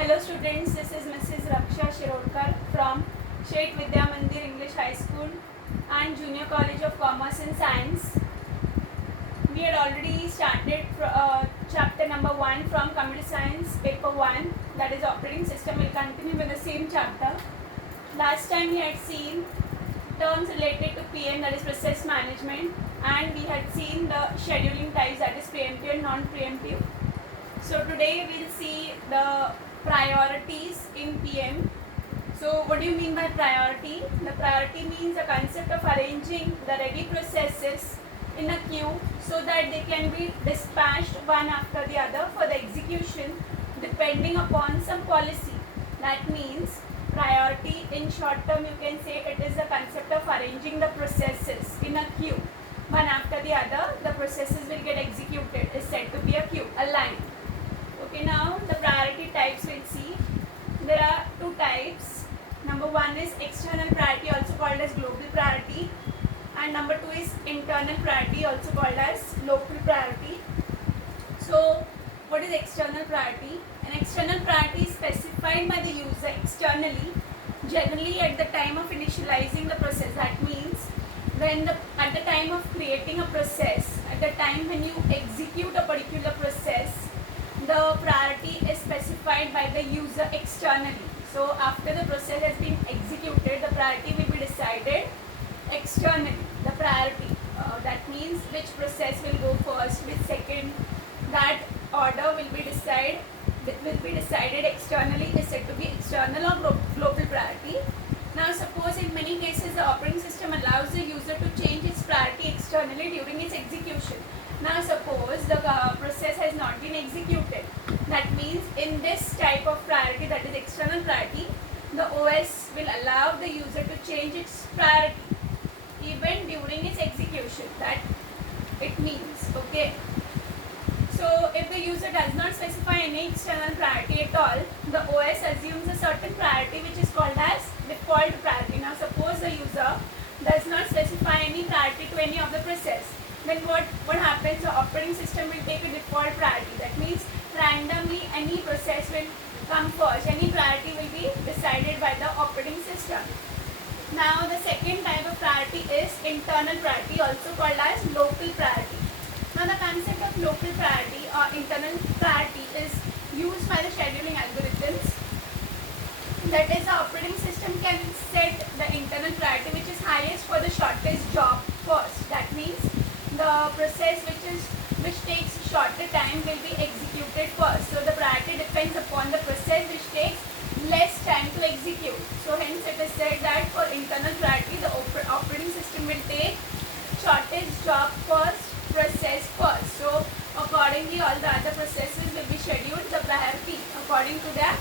Hello students, this is Mrs. Raksha Shirokar from Shet Vidya Mandir English High School and Junior College of Commerce and Science. We had already started chapter number 1 from Computer Science paper 1, that is operating system. We will continue with the same chapter. Last time we had seen terms related to PM, that is process management, and we had seen the scheduling types, that is preemptive and non-preemptive. So today we will see the priorities in PM. So what do you mean by priority? The priority means the concept of arranging the ready processes in a queue so that they can be dispatched one after the other for the execution depending upon some policy. That means priority in short term you can say it is the concept of arranging the processes in a queue. One after the other, the processes will get executed is said to be a queue, a line. Okay, now the priority types we'll see. There are two types. Number one is external priority, also called as global priority, and number two is internal priority, also called as local priority. So what is external priority? An external priority is specified by the user externally, generally at the time of initializing the process. That means when at the time of creating a process, at the time when you execute a particular process, the priority is specified by the user externally. So after the process has been executed, the priority will be decided externally. The priority, that means which process will go first, which second, that order will be decided externally, is said to be external or global priority. Now suppose in many cases the operating system allows the user to change its priority externally during its execution. Now suppose the process has not been executed. That means in this type of priority, that is external priority, the OS will allow the user to change its priority even during its execution. That it means, okay. So if the user does not specify any external priority at all, the OS assumes a certain priority which is called as default priority. Now suppose the user does not specify any priority to any of the process, then what happens? The operating system will take a default priority. That means randomly any process will come first. Any priority will be decided by the operating system. Now the second type of priority is internal priority, also called as local priority. Now the concept of local priority or internal priority is used by the scheduling algorithms. That is, the operating system can set the internal priority which is highest for the shortest job first. That means the process which takes shorter time will be executed first. So the priority depends upon the process which takes less time to execute. So hence it is said that for internal priority, the operating system will take shortest job first, process first. So accordingly all the other processes will be scheduled the priority according to their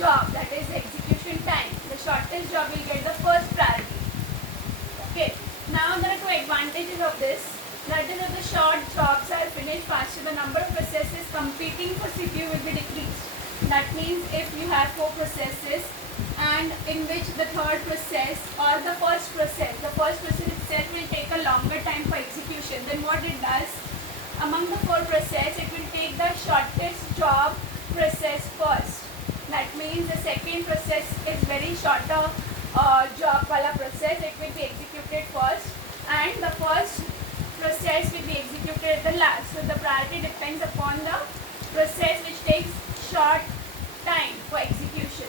job, that is execution time. The shortest job will get the first priority. Okay. Now there are two advantages of this. That is, if the short jobs are finished faster, the number of processes competing for CPU will be decreased. That means if you have 4 processes and in which the third process or the first process itself will take a longer time for execution, then what it does, among the 4 processes, it will take the shortest job process first. That means the second process is very shorter job wala process, it will be executed first, and the first process will be executed at the last. So the priority depends upon the process which takes short time for execution.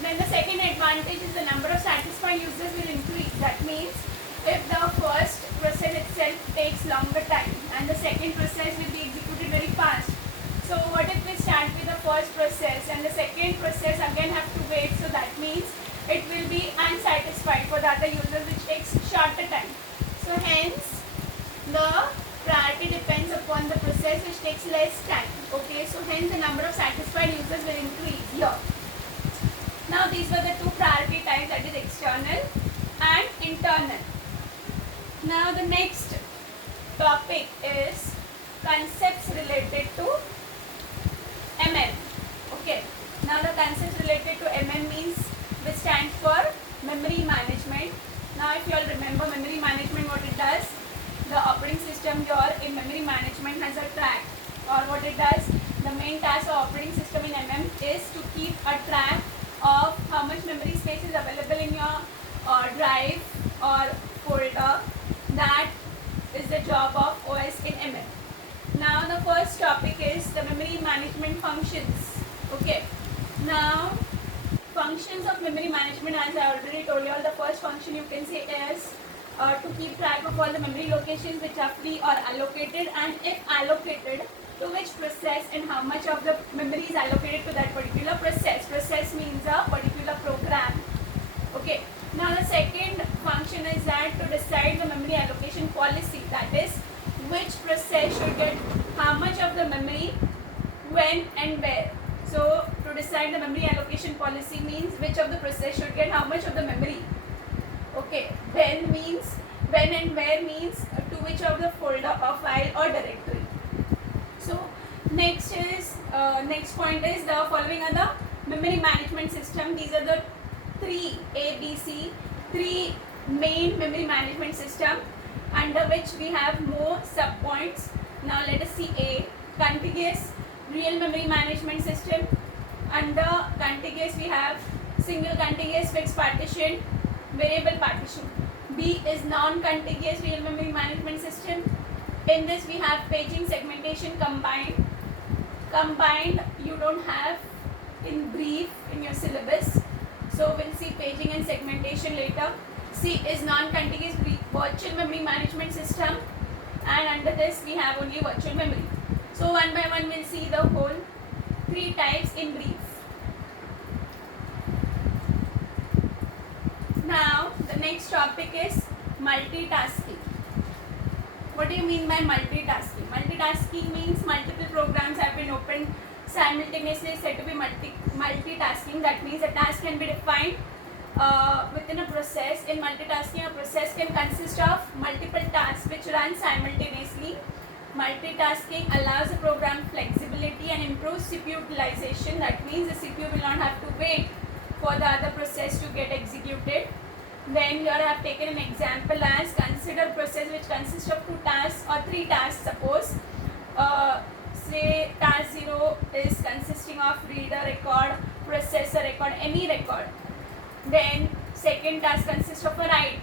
Then the second advantage is the number of satisfied users will increase. That means if the first process itself takes longer time and the second process will be executed very fast. So what if we start with the first process and the second process again have to wait, so that means it will be unsatisfied for the other users which takes shorter time. So hence the priority depends upon the process which takes less time. Okay, so hence the number of satisfied users will increase here. Now these were the two priority types, that is external and internal. Now the next topic is concepts related to MM. Okay, now the concepts related to MM means, which stands for memory management. Now if you all remember memory management, what it does, the operating system here in memory management has a track, or what it does, the main task of operating system in MM is to keep a memory space is available in your drive or folder. That is the job of OS in ML. Now the first topic is the memory management functions. Okay. Now functions of memory management, as I already told you all, the first function you can say is to keep track of all the memory locations which are free or allocated, and if allocated, to which process and how much of the memory is allocated to that particular process. Process means a particular program. Okay. Now the second function is that to decide the memory allocation policy, that is which process should get how much of the memory, when and where. So to decide the memory allocation policy means which of the process should get how much of the memory. Okay. When means when and where means to which of the folder or file or directory. So next point is the following are the memory management system. These are the three main memory management system, under which we have more sub points. Now let us see A, contiguous real memory management system. Under contiguous we have single contiguous fixed partition, variable partition. B is non-contiguous real memory management system. In this we have paging, segmentation, combined. Combined you don't have in brief in your syllabus, so we'll see paging and segmentation later. C is non-contiguous virtual memory management system, and under this we have only virtual memory. So one by one we'll see the whole three types in brief. Now the next topic is multitasking. What do you mean by multitasking? Multitasking means multiple programs have been opened simultaneously, said to be multitasking. That means a task can be defined within a process. In multitasking, a process can consist of multiple tasks which run simultaneously. Multitasking allows the program flexibility and improves CPU utilization. That means the CPU will not have to wait for the other process to get executed. Then here I have taken an example as consider process which consists of 2 tasks or 3 tasks. Suppose say task 0 is consisting of reader record, processor record, any record. Then second task consists of a write,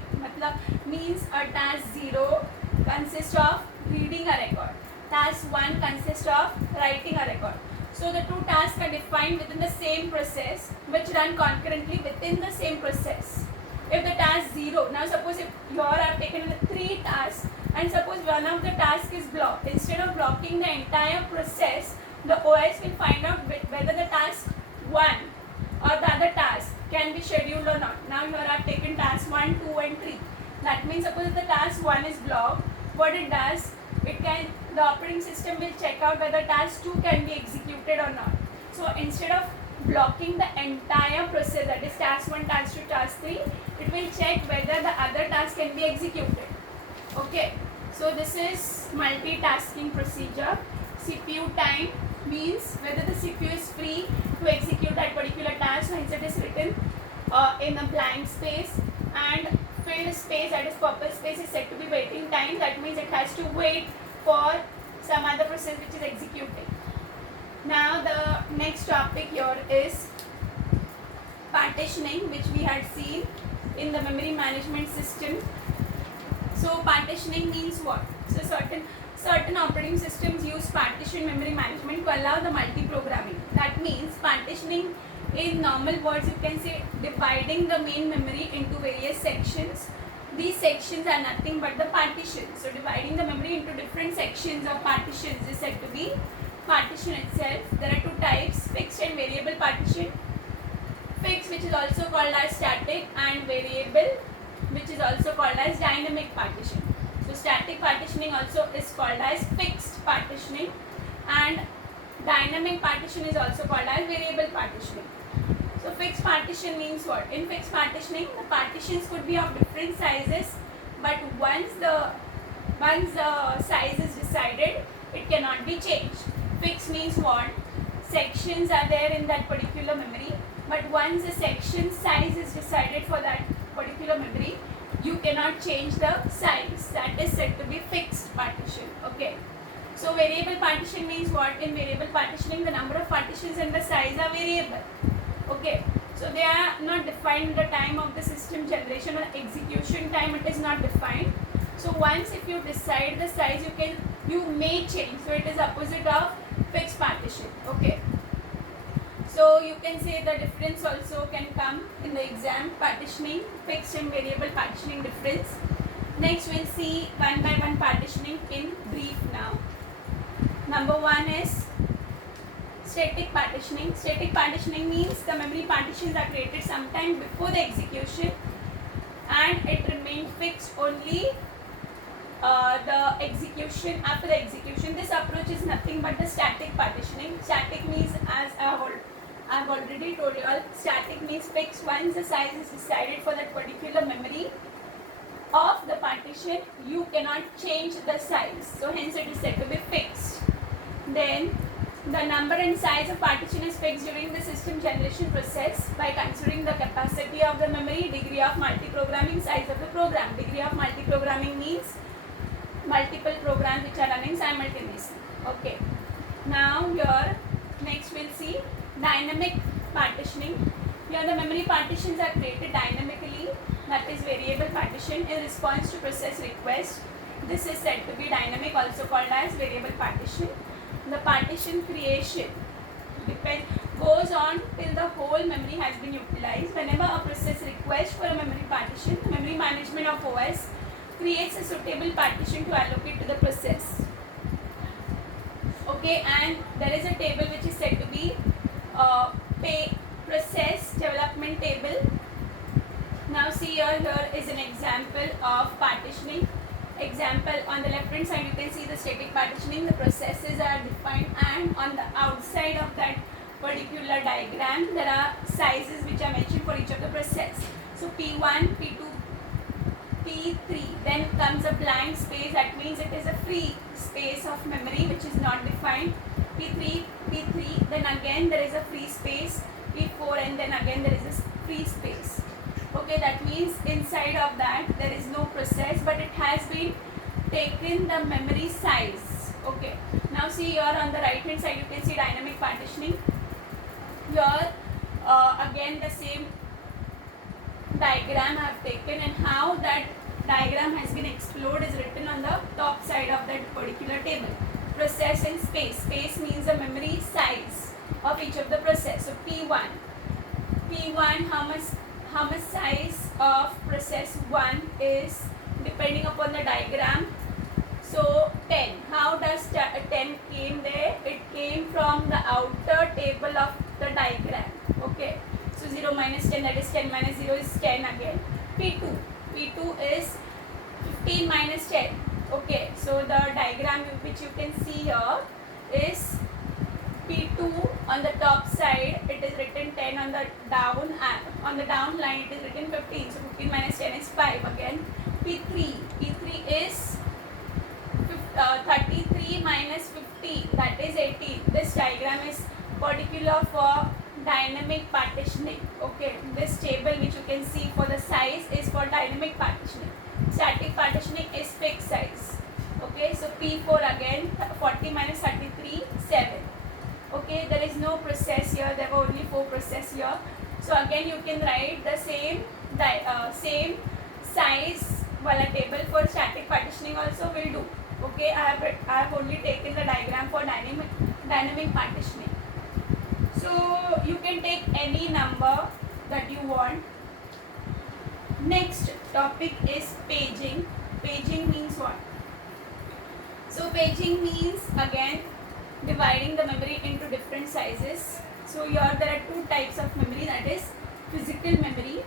means a task 0 consists of reading a record. Task 1 consists of writing a record. So the 2 tasks are defined within the same process which run concurrently within the same process. If the task 0, now suppose if here I have taken 3 tasks and suppose one of the tasks is blocked, instead of blocking the entire process, the OS will find out whether the task 1 or the other task can be scheduled or not. Now here I have taken task 1, 2 and 3. That means suppose if the task 1 is blocked, what it does, the operating system will check out whether task 2 can be executed or not. So instead of blocking the entire process, that is task 1, task 2, task 3, it will check whether the other task can be executed. Okay, so this is multitasking procedure. CPU time means whether the CPU is free to execute that particular task, so hence it is written in a blank space, and filled space, that is purple space, is said to be waiting time. That means it has to wait for some other process which is executing. Now the next topic here is partitioning, which we had seen in the memory management system. So partitioning means what? So certain operating systems use partition memory management to allow the multi-programming. That means partitioning, in normal words you can say dividing the main memory into various sections. These sections are nothing but the partitions. So dividing the memory into different sections or partitions is said to be partition itself. There are 2 types, fixed and variable partition. Fixed, which is also called as static, and variable, which is also called as dynamic partition. So static partitioning also is called as fixed partitioning, and dynamic partition is also called as variable partitioning. So fixed partition means what? In fixed partitioning, the partitions could be of different sizes, but once the size is decided, it cannot be changed. Fixed means what? Sections are there in that particular memory, but once the section size is decided for that particular memory, you cannot change the size. That is said to be fixed partition. Okay. So variable partition means what? In variable partitioning, the number of partitions and the size are variable. Okay. So So they are not defined at the time of the system generation or execution time. It is not defined. So once if you decide the size, you may change. So it is opposite of fixed partition. Okay. So you can say the difference also can come in the exam. Partitioning, fixed and variable partitioning difference. Next we'll see one by one partitioning in brief now. Number one is static partitioning. Static partitioning means the memory partitions are created sometime before the execution and it remains fixed only after the execution. This approach is nothing but the static partitioning. Static means, as I've already told you all, static means fixed. Once the size is decided for that particular memory of the partition, you cannot change the size. So hence it is said to be fixed. Then the number and size of partition is fixed during the system generation process by considering the capacity of the memory, degree of multiprogramming, size of the program. Degree of multiprogramming means multiple programs which are running simultaneously. Okay. Now here next we'll see dynamic partitioning. Here the memory partitions are created dynamically, that is variable partition, in response to process request. This is said to be dynamic, also called as variable partition. The partition creation goes on till the whole memory has been utilized. Whenever a process requests for a memory partition, the memory management of OS creates a suitable partition to allocate to the process. Okay, and there is a table which is said to be process development table. Now see here is an example of partitioning. Example, on the left hand side you can see the static partitioning. The processes are defined and on the outside of that particular diagram there are sizes which are mentioned for each of the process. So P1, P2, P3, then comes a blank space, that means it is a free space of memory which is not defined. P3, then again there is a free space, P4, and then again there is a free space. Okay, that means inside of that there is no process, but it has been taken the memory size. Okay, now see here on the right hand side you can see dynamic partitioning. Here again the same diagram I have taken, and how that diagram has been explored is written on the top side of that particular table. Process and space. Space means the memory size of each of the process. So P1, how much size of process 1 is depending upon the diagram. So 10. How does 10 came there? It came from the outer table of the diagram. Okay. So 0 minus 10, that is 10 minus 0 is 10 again. P2 is 15 minus 10. Okay. So the diagram which you can see here is P2 on the top side, it is written 10, on the down line it is written 15. So 15 minus 10 is 5 again. P3 is 33 minus 50, that is 18. This diagram is particular for dynamic partitioning. Okay, this table which you can see for the size is for dynamic partitioning. Static partitioning is fixed size. Okay, so P4 again, 40 minus 33, 7. Okay, there is no process here, there were only 4 process here. So again you can write the same size wala table for static partitioning also will do. Okay, I have only taken the diagram for dynamic partitioning. So you can take any number that you want. Next topic is paging. Paging means what? So paging means again dividing the memory into different sizes. So here there are 2 types of memory, that is physical memory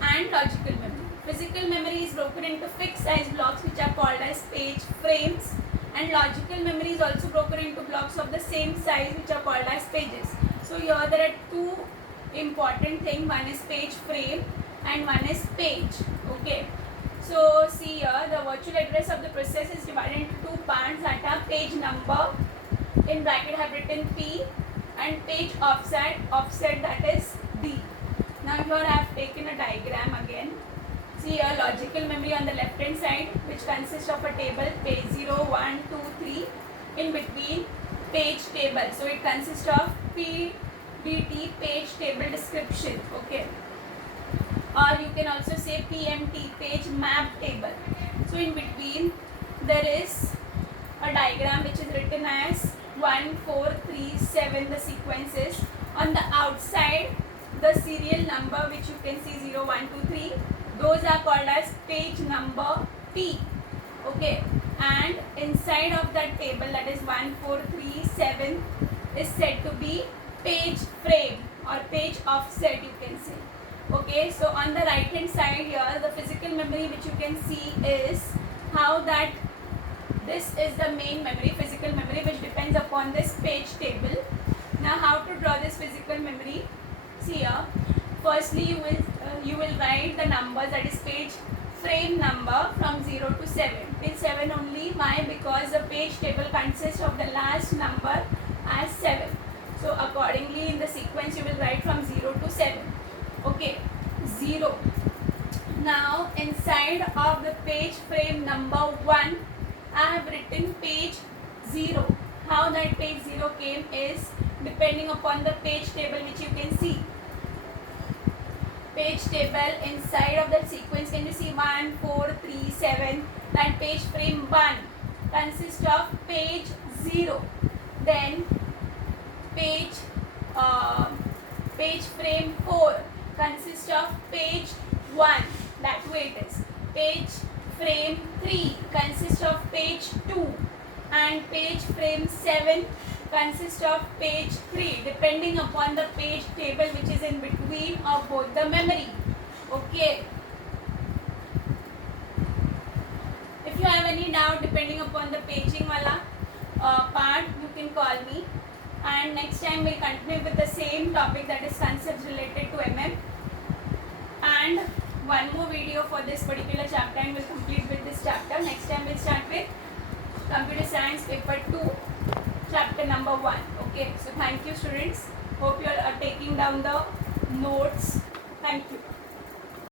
and logical memory. Physical memory is broken into fixed size blocks which are called as page frames, and logical memory is also broken into blocks of the same size which are called as pages. So here there are 2 important things, one is page frame and one is page. Okay. So see here the virtual address of the process is divided into 2 parts, that are page number, in bracket I have written P, and page offset that is D. Now here I have taken a diagram again. See here logical memory on the left hand side which consists of a table, page 0, 1, 2, 3, in between page table. So it consists of P DT, page table description. Okay, or you can also say PMT, page map table. So in between there is a diagram which is written as 1 4 3 7, the sequences. On the outside the serial number which you can see 0 1 2 3, those are called as page number P. Okay, and inside of that table, that is 1 4 3 7, is said to be page frame or page offset, you can say. Okay, so on the right hand side here, the physical memory which you can see is how that this is the main memory, physical memory, which depends upon this page table. Now how to draw this physical memory? See here, firstly you will write the numbers, that is page frame number from 0 to 7 till 7 only. Why? Because the page table consists of the last number as 7. So accordingly in the sequence you will write from 0 to 7. Okay, 0. Now inside of the page frame number 1, I have written page 0. How that page 0 came is depending upon the page table which you can see. Page table inside of that sequence, can you see 1 4 3 7? That page frame 1 consists of page 0. Then page frame 4 consists of page 1. That way it is. Page frame 3 consists of page 2, and page frame 7 consists of page 3, depending upon the page table which is in between of both the memory. Okay. If you have any doubt depending upon the paging wala part, you can call me, and next time we'll continue with the same topic, that is concepts related to MM, and one more video for this particular chapter, and we'll complete with this chapter. Next time we'll start with computer science paper 2, chapter number 1. Okay, so thank you students. Hope you are taking down the notes. Thank you.